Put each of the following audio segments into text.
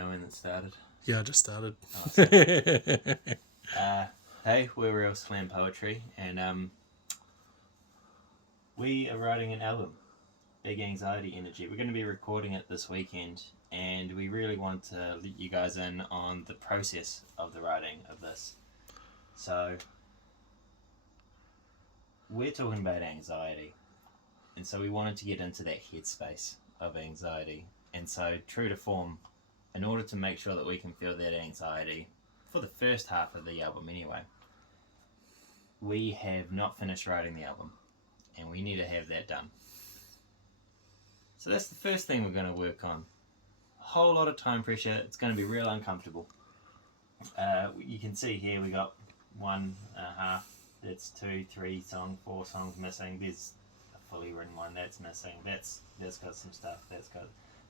know when it started? Yeah, I just started. Hey, we're Real Slam Poetry, and we are writing an album, Big Anxiety Energy. We're going to be recording it this weekend, and we really want to let you guys in on the process of the writing of this. So, we're talking about anxiety, and so we wanted to get into that headspace of anxiety. And so, true to form, in order to make sure that we can feel that anxiety for the first half of the album anyway, we have not finished writing the album, and we need to have that done. So that's the first thing we're going to work on. A whole lot of time pressure. It's going to be real uncomfortable. You can see here we got 1.5. That's 2, 3 songs, 4 songs missing. There's a fully written one that's missing. That's got some stuff.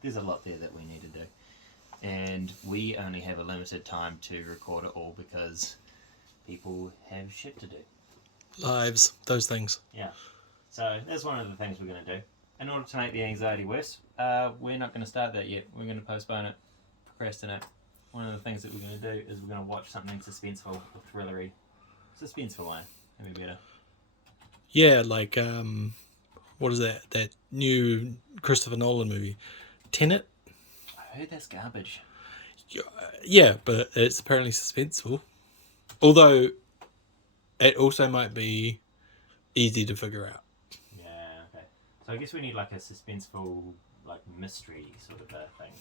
There's a lot there that we need to do. And we only have a limited time to record it all because people have shit to do. Lives, those things. Yeah. So that's one of the things we're going to do. In order to make the anxiety worse, we're not going to start that yet. We're going to postpone it, procrastinate. One of the things that we're going to do is we're going to watch something suspenseful or thrillery. Suspenseful one. That'd be better. Yeah, like, what is that? That new Christopher Nolan movie, Tenet? I heard that's garbage. Yeah, but it's apparently suspenseful. Although, it also might be easy to figure out. Yeah, okay. So I guess we need like a suspenseful, like mystery sort of a thing.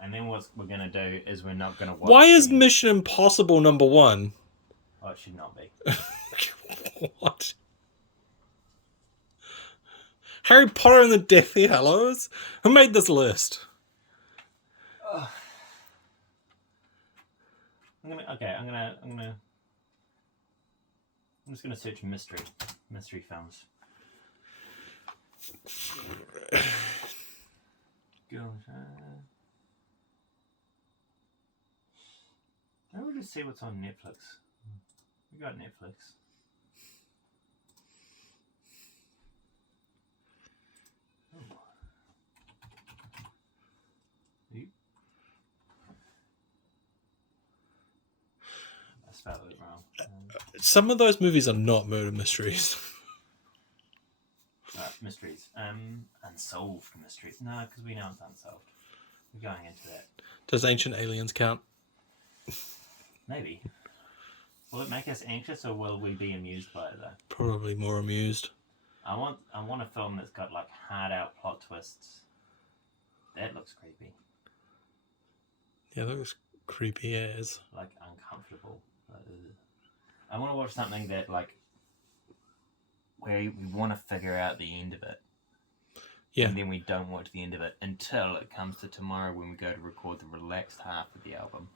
And then what we're going to do is we're not going to watch... Why is Mission Impossible number 1? Oh, it should not be. What? Harry Potter and the Deathly Hallows? Who made this list? I'm just gonna search mystery films. Maybe we'll just see what's on Netflix. We got Netflix. I spelled it wrong. Some of those movies are not murder mysteries. Mysteries. Unsolved mysteries. No, because we know it's unsolved. We're going into that. Does Ancient Aliens count? Maybe. Will it make us anxious, or will we be amused by it though? Probably more amused. I want a film that's got like hard out plot twists. That looks creepy. Yeah, that looks creepy as. Like uncomfortable. I want to watch something that like where we want to figure out the end of it. Yeah. And then we don't watch the end of it until it comes to tomorrow when we go to record the relaxed half of the album.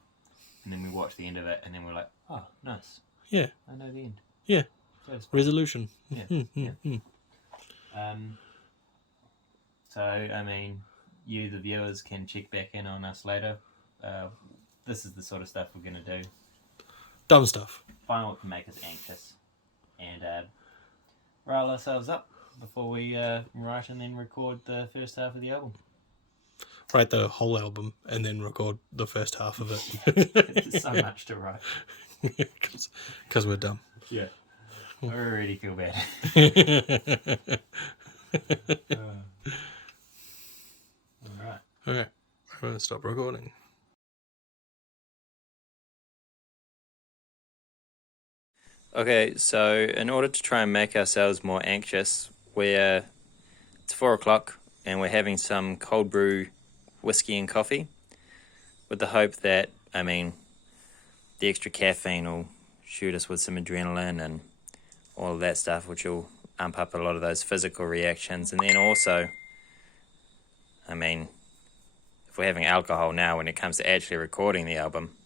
And then we watch the end of it and then we're like, oh, nice. Yeah. I know the end. Yeah. Resolution. Yeah. So, I mean, you, the viewers, can check back in on us later. This is the sort of stuff we're going to do. Dumb stuff. Find what can make us anxious. And rile ourselves up before we write and then record the first half of the album. Write the whole album and then record the first half of it. There's so much to write. Because we're dumb. Yeah. I already feel bad. Alright. Okay. I'm going to stop recording. Okay, so in order to try and make ourselves more anxious, it's 4 o'clock and we're having some cold brew whiskey and coffee with the hope that, the extra caffeine will shoot us with some adrenaline and all of that stuff, which will amp up a lot of those physical reactions. And then also, if we're having alcohol now when it comes to actually recording the album,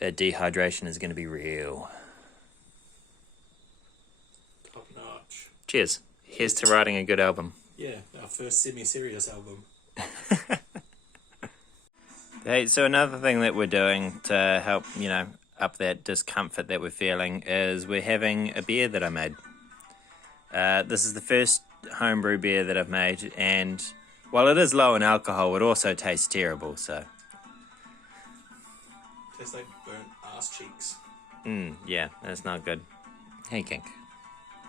that dehydration is going to be real. Top notch. Cheers. Here's to writing a good album. Yeah, our first semi-serious album. Hey, so another thing that we're doing to help, up that discomfort that we're feeling is we're having a beer that I made. This is the first homebrew beer that I've made, and while it is low in alcohol, it also tastes terrible, so... Tastes like burnt ass cheeks. Yeah, that's not good. Hey, Kink.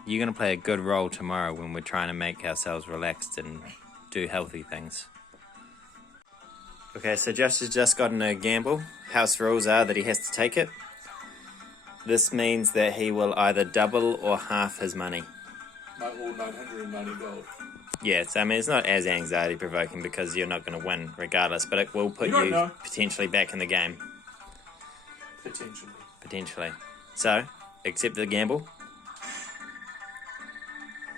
You're going to play a good role tomorrow when we're trying to make ourselves relaxed and do healthy things. Okay, so Josh has just gotten a gamble. House rules are that he has to take it. This means that he will either double or half his money. All 990 gold. Yes, I mean, it's not as anxiety-provoking because you're not going to win regardless, but it will put you potentially back in the game. Potentially. So, accept the gamble.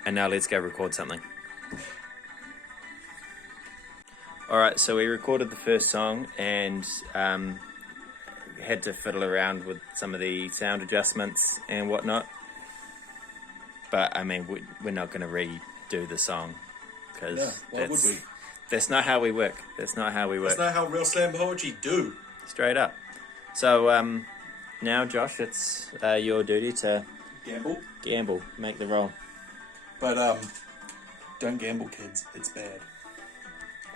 And now let's go record something. Alright, so we recorded the first song and had to fiddle around with some of the sound adjustments and whatnot. But, I mean, we're not going to redo the song. Because that's not how we work. That's not how real slam poetry do. Straight up. So, now, Josh, it's your duty to... Gamble. Make the roll. But, don't gamble, kids. It's bad.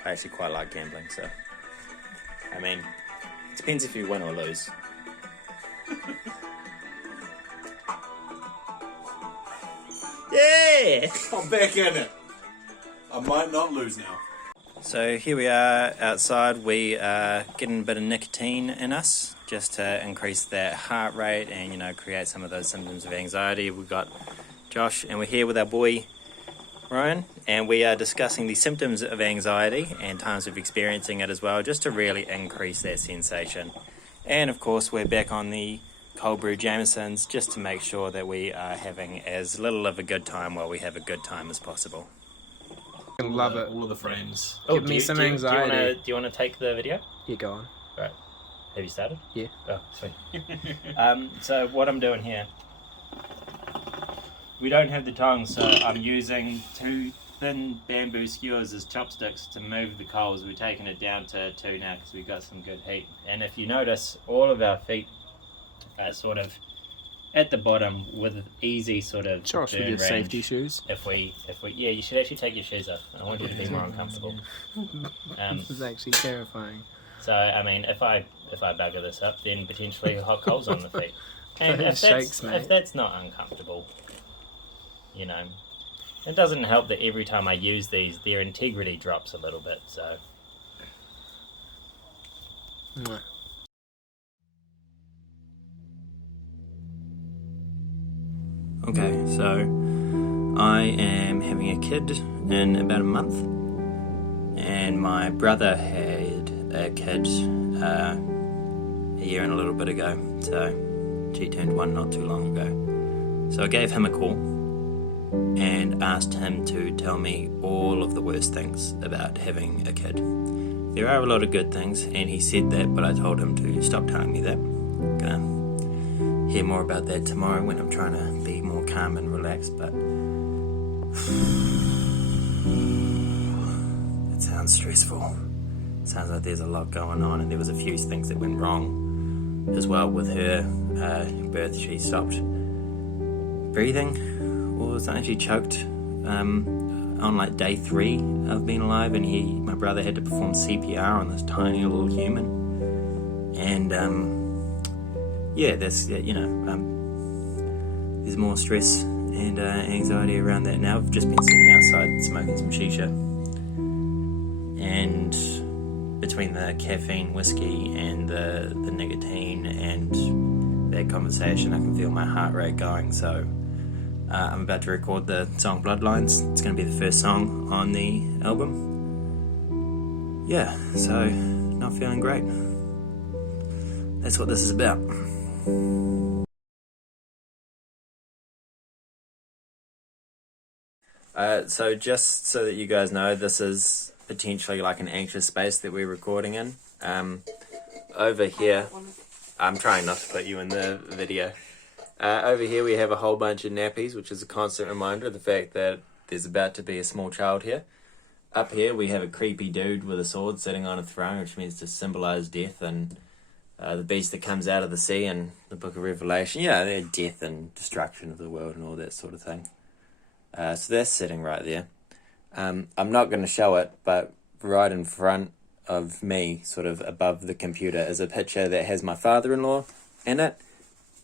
I actually quite like gambling, so... I mean, it depends if you win or lose. Yeah! I'm back in it. I might not lose now. So here we are outside. We are getting a bit of nicotine in us just to increase that heart rate and, you know, create some of those symptoms of anxiety. We've got Josh and we're here with our boy Ryan, and we are discussing the symptoms of anxiety and times of experiencing it as well, just to really increase that sensation. And of course we're back on the cold brew Jamesons just to make sure that we are having as little of a good time while we have a good time as possible. I love it. All of the friends. Give me some anxiety. Do you want to take the video? Yeah, go on. Right. Have you started? Yeah. Oh, sweet. So what I'm doing here, we don't have the tongs, so I'm using 2 thin bamboo skewers as chopsticks to move the coals. We're taking it down to 2 now because we've got some good heat. And if you notice, all of our feet are sort of at the bottom with easy sort of Josh, burn with your range. safety shoes. If we, yeah, you should actually take your shoes off. I want you to be more uncomfortable. This is actually terrifying. So I mean, if I bugger this up, then potentially hot coals on the feet. And if that's not uncomfortable, you know, it doesn't help that every time I use these, their integrity drops a little bit. So. Mwah. Okay, so I am having a kid in about a month, and my brother had a kid a year and a little bit ago, so she turned 1 not too long ago. So I gave him a call and asked him to tell me all of the worst things about having a kid. There are a lot of good things, and he said that, but I told him to stop telling me that. I'm gonna hear more about that tomorrow when I'm trying to be more calm and relaxed, but it sounds stressful. It sounds like there's a lot going on, and there was a few things that went wrong as well with her birth. She stopped breathing or something. She choked on like day 3 of being alive, and my brother had to perform CPR on this tiny little human, and yeah, there's more stress and anxiety around that now. I've just been sitting outside smoking some shisha, and between the caffeine, whiskey, and the nicotine and that conversation, I can feel my heart rate going. So I'm about to record the song Bloodlines. It's going to be the first song on the album. Yeah, so not feeling great. That's what this is about. So just so that you guys know, this is potentially like an anxious space that we're recording in. Over here, I'm trying not to put you in the video. Over here we have a whole bunch of nappies, which is a constant reminder of the fact that there's about to be a small child here. Up here we have a creepy dude with a sword sitting on a throne, which means to symbolize death, and the beast that comes out of the sea in the book of Revelation. Yeah, death and destruction of the world and all that sort of thing. So that's sitting right there. I'm not going to show it, but right in front of me, sort of above the computer, is a picture that has my father-in-law in it,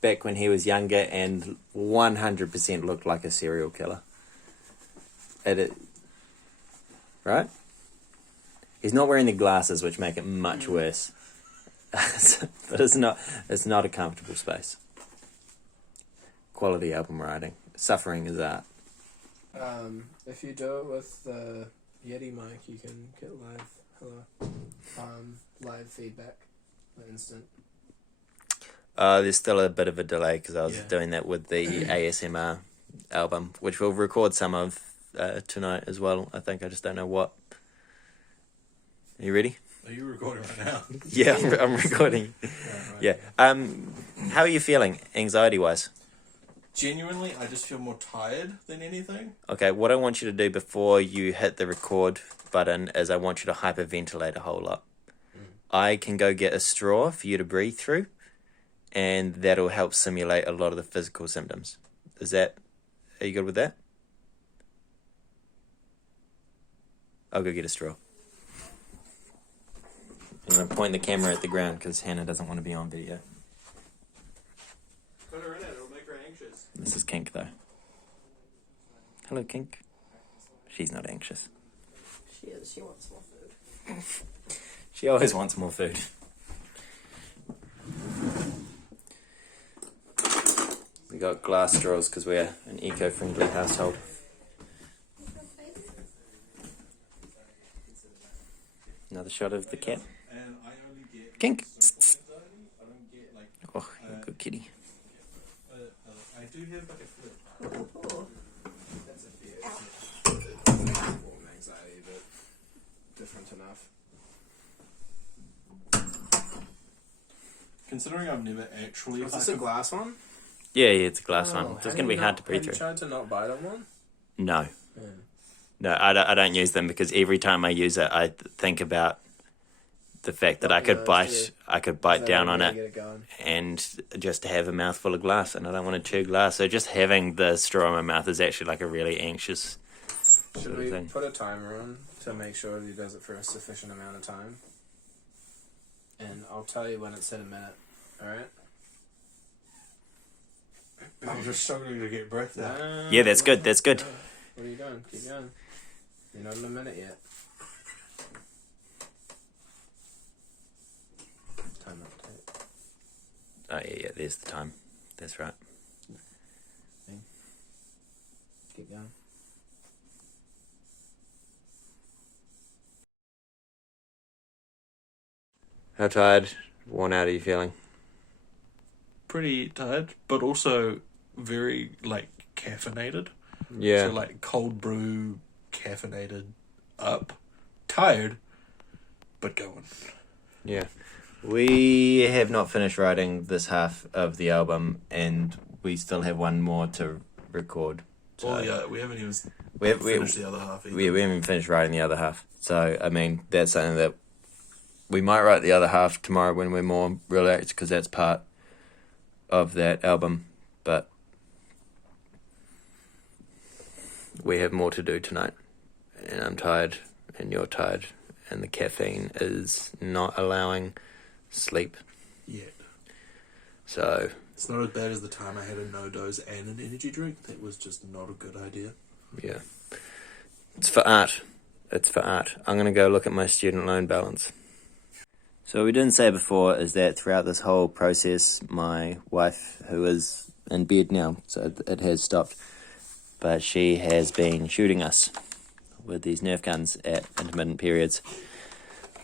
back when he was younger and 100% looked like a serial killer. Right? He's not wearing the glasses, which make it much worse. But it's not a comfortable space. Quality album writing. Suffering is art. If you do it with the Yeti mic, you can get live feedback, instant. There's still a bit of a delay because I was doing that with the ASMR album, which we'll record some of tonight as well. I think I just don't know what. Are you ready? Are you recording right now? Yeah, I'm recording. Yeah. How are you feeling, anxiety-wise? Genuinely, I just feel more tired than anything. Okay, what I want you to do before you hit the record button is I want you to hyperventilate a whole lot. I can go get a straw for you to breathe through, and that'll help simulate a lot of the physical symptoms. Are you good with that? I'll go get a straw. I'm going to point the camera at the ground because Hannah doesn't want to be on video. Put her in it, it'll make her anxious. This is Kink, though. Hello, Kink. She's not anxious. She is. She wants more food. She always wants more food. We got glass straws because we're an eco-friendly household. Another shot of the cat. And I only get Kink. I don't get like. Oh, you're a good kitty. I do have like a flip. That's a fear. Form anxiety, but different enough. Considering I've never actually. Is this a glass one? Yeah, it's a glass one. So it's going to be hard to breathe Have you through. tried to not bite on one? No. Yeah. No, I don't use them because every time I use it, I think about the fact that I could bite down on it and just have a mouthful of glass, and I don't want to chew glass. So just having the straw in my mouth is actually like a really anxious Should we thing. put a timer on to make sure that he does it for a sufficient amount of time? And I'll tell you when it's in a minute. Alright? I'm just struggling to get breath out. Yeah, that's good. That's good. What are you doing? Keep going. You're not in a minute yet. Time update. Oh, yeah, there's the time. That's right. Keep going. How tired, worn out are you feeling? Pretty tired, but also very like caffeinated. Yeah. So like cold brew, caffeinated, up, tired, but going. Yeah. We have not finished writing this half of the album, and we still have one more to record. So Well, yeah, we haven't even we finished the other half either. we haven't even finished writing the other half. So, I mean, that's something that we might write the other half tomorrow when we're more relaxed, because that's part of that album. But we have more to do tonight, and I'm tired, and you're tired, and the caffeine is not allowing sleep. Yeah. So It's not as bad as the time I had a no-dose and an energy drink. That was just not a good idea. yeah, it's for art. It's for art. I'm going to go look at my student loan balance. So what we didn't say before is that throughout this whole process, my wife, who is in bed now, so it has stopped, but she has been shooting us with these Nerf guns at intermittent periods.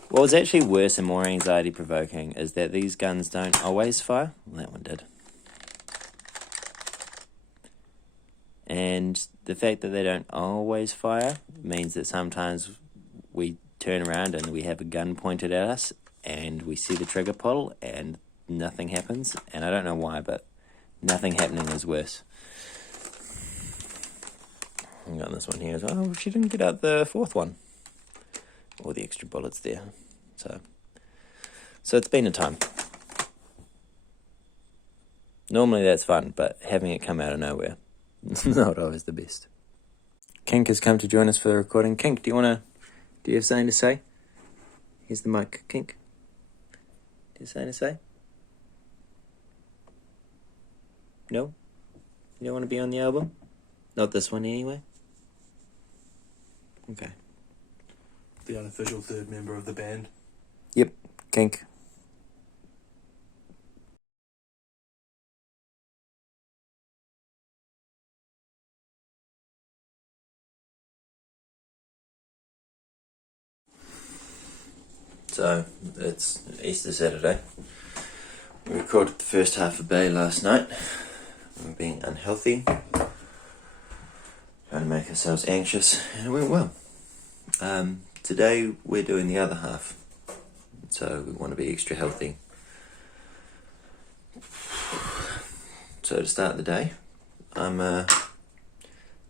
What was actually worse and more anxiety-provoking is that these guns don't always fire. Well, that one did. And the fact that they don't always fire means that sometimes we turn around and we have a gun pointed at us and we see the trigger pull and nothing happens. And I don't know why, but nothing happening is worse. I got this one here as well. Oh, she didn't get out the fourth one. All the extra bullets there. So it's been a time. Normally that's fun, but having it come out of nowhere, not always the best. Kink has come to join us for the recording. Kink, do you have something to say? Here's the mic. Kink, do you have something to say? No? You don't want to be on the album? Not this one anyway? Okay. The unofficial third member of the band. Yep, Kink. So, it's Easter Saturday. We recorded the first half of BAE last night. We were being unhealthy, trying to make ourselves anxious, and it went well. Today we're doing the other half, so we want to be extra healthy. So to start the day, I'm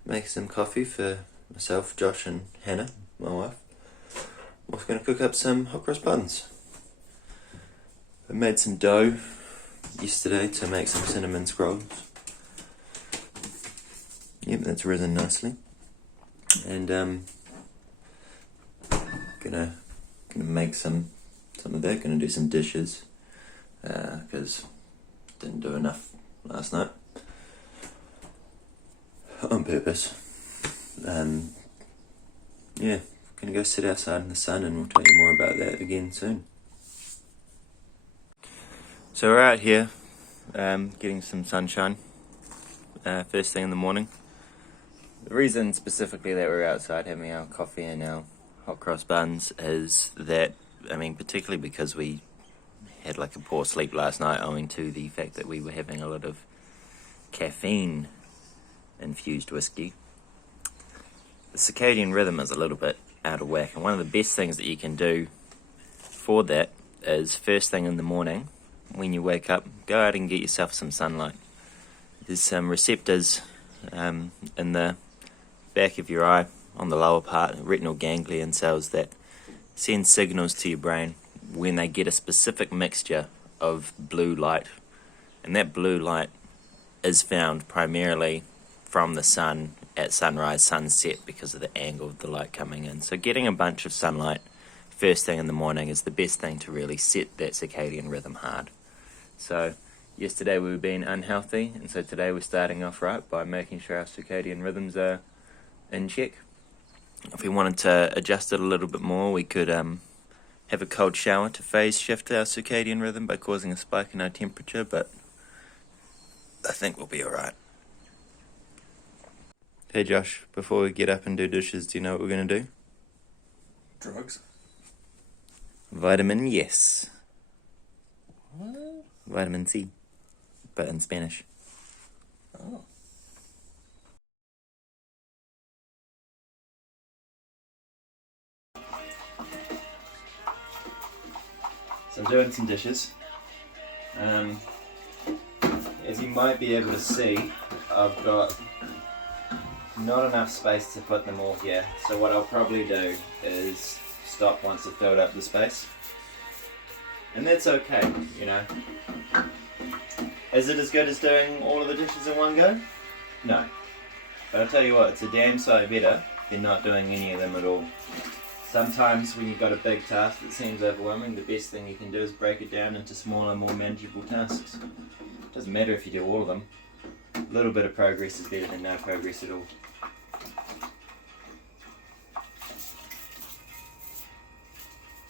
making some coffee for myself, Josh and Hannah, my wife. I'm also going to cook up some hot cross buns. I made some dough yesterday to make some cinnamon scrolls. Yep, that's risen nicely. And gonna make some of that. Gonna do some dishes because didn't do enough last night on purpose. Yeah, gonna go sit outside in the sun, and we'll tell you more about that again soon. So we're out here getting some sunshine first thing in the morning. The reason specifically that we're outside having our coffee and our hot cross buns is that, particularly because we had like a poor sleep last night owing to the fact that we were having a lot of caffeine infused whiskey. The circadian rhythm is a little bit out of whack, and one of the best things that you can do for that is first thing in the morning when you wake up, go out and get yourself some sunlight. There's some receptors in the back of your eye, on the lower part, retinal ganglion cells that send signals to your brain when they get a specific mixture of blue light. And that blue light is found primarily from the sun at sunrise, sunset, because of the angle of the light coming in. So getting a bunch of sunlight first thing in the morning is the best thing to really set that circadian rhythm hard. So yesterday we were being unhealthy, and so today we're starting off right by making sure our circadian rhythms are in check. If we wanted to adjust it a little bit more, we could have a cold shower to phase shift our circadian rhythm by causing a spike in our temperature, but I think we'll be alright. Hey Josh, before we get up and do dishes, do you know what we're going to do? Drugs? Vitamin yes. What? Vitamin C, but in Spanish. Oh. So I'm doing some dishes. As you might be able to see, I've got not enough space to put them all here. So what I'll probably do is stop once I've filled up the space. And that's okay, you know. Is it as good as doing all of the dishes in one go? No. But I'll tell you what, it's a damn sight better than not doing any of them at all. Sometimes when you've got a big task that seems overwhelming, the best thing you can do is break it down into smaller, more manageable tasks. It doesn't matter if you do all of them. A little bit of progress is better than no progress at all.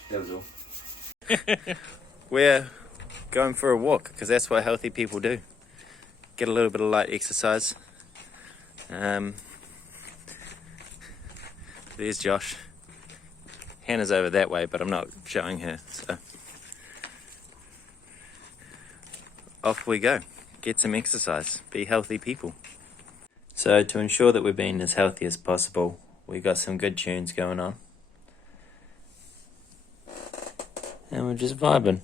That was all. We're going for a walk because that's what healthy people do. Get a little bit of light exercise. There's Josh. Hannah's over that way, but I'm not showing her. So off we go. Get some exercise. Be healthy people. So to ensure that we're being as healthy as possible, we've got some good tunes going on. And we're just vibing.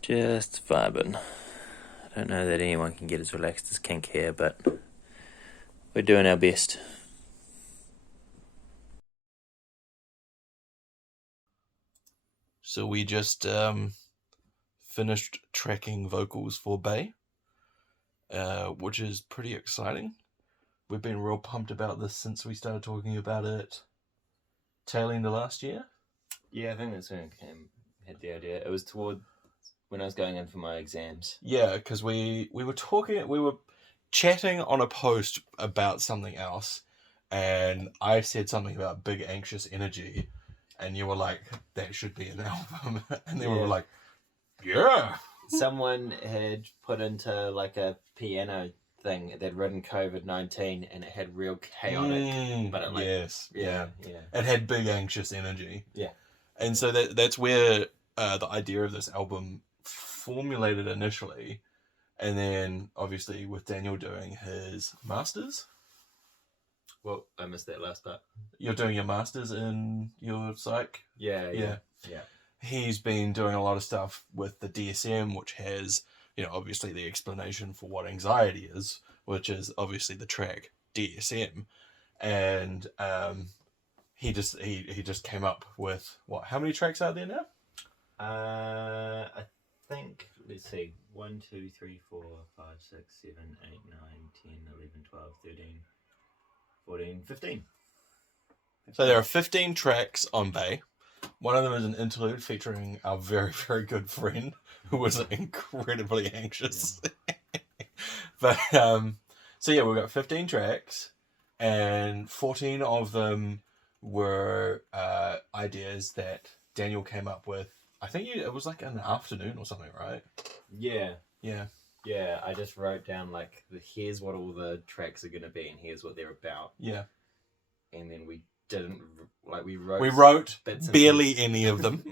Just vibing. I don't know that anyone can get as relaxed as Kink here, but we're doing our best. So we just finished tracking vocals for BAE, which is pretty exciting. we've been real pumped about this since we started talking about it tail end of last year. Yeah, I think that's when I had the idea. It was toward when I was going in for my exams. Yeah, because we were chatting on a post about something else, and I said something about big anxious energy, and you were like, that should be an album. And then we were like, yeah. Someone had put into like a piano thing, they'd written COVID-19 and it had real chaotic, but it like, yes, yeah. yeah. It had big anxious energy. Yeah. And so that's where the idea of this album formulated initially. And then obviously with Daniel doing his masters. Well, I missed that last part. You're doing your masters in your psych? Yeah. He's been doing a lot of stuff with the DSM, which has, obviously the explanation for what anxiety is, which is obviously the track DSM. And he just came up with how many tracks are there now? I think, let's see, 1, 2, 3, 4, 5, 6, 7, 8, 9, 10, 11, 12, 13, 14, 15. So there are 15 tracks on BAE. One of them is an interlude featuring our very, very good friend who was incredibly anxious. But so yeah, we've got 15 tracks, and 14 of them were ideas that Daniel came up with. I think it was like an afternoon or something, right? Yeah. Yeah. I just wrote down like here's what all the tracks are gonna be and here's what they're about. Yeah. And then we didn't we wrote. We wrote bits barely any of them.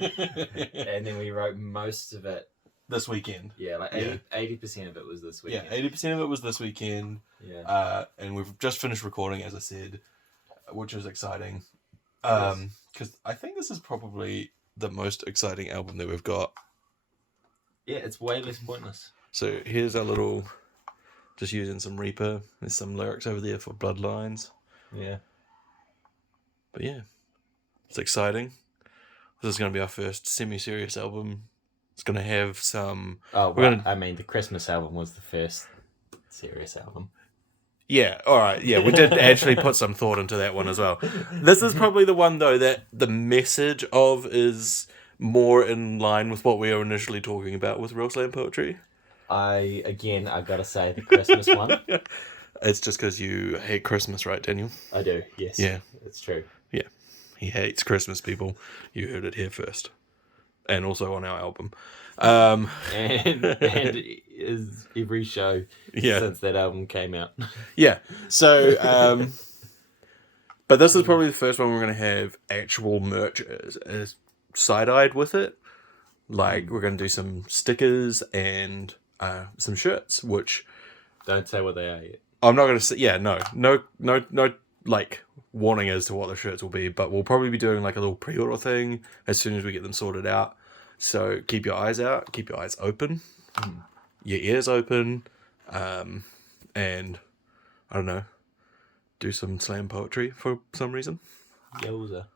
And then we wrote most of it this weekend. Yeah, like 80% of it was this weekend. Yeah, 80% of it was this weekend. Yeah. And we've just finished recording, as I said, which is exciting. Because I think this is probably the most exciting album that we've got. Yeah, it's way less pointless. So here's our little, just using some Reaper. There's some lyrics over there for Bloodlines. Yeah. But yeah, it's exciting. This is going to be our first semi-serious album. It's going to have some... I mean, the Christmas album was the first serious album. Yeah, all right. Yeah, we did actually put some thought into that one as well. This is probably the one, though, that the message of is more in line with what we were initially talking about with Real Slam Poetry. I got to say the Christmas one. It's just because you hate Christmas, right, Daniel? I do, yes. Yeah. It's true. Yeah. He hates Christmas, people. You heard it here first. And also on our album. And is every show since that album came out. Yeah. So, but this is probably the first one we're going to have actual merch as side-eyed with it. Like, we're going to do some stickers and some shirts, which... Don't say what they are yet. I'm not going to say... Yeah, no, like, warning as to what the shirts will be, but we'll probably be doing, like, a little pre-order thing as soon as we get them sorted out. So keep your eyes out, keep your eyes open, your ears open, and, I don't know, do some slam poetry for some reason. Yowza.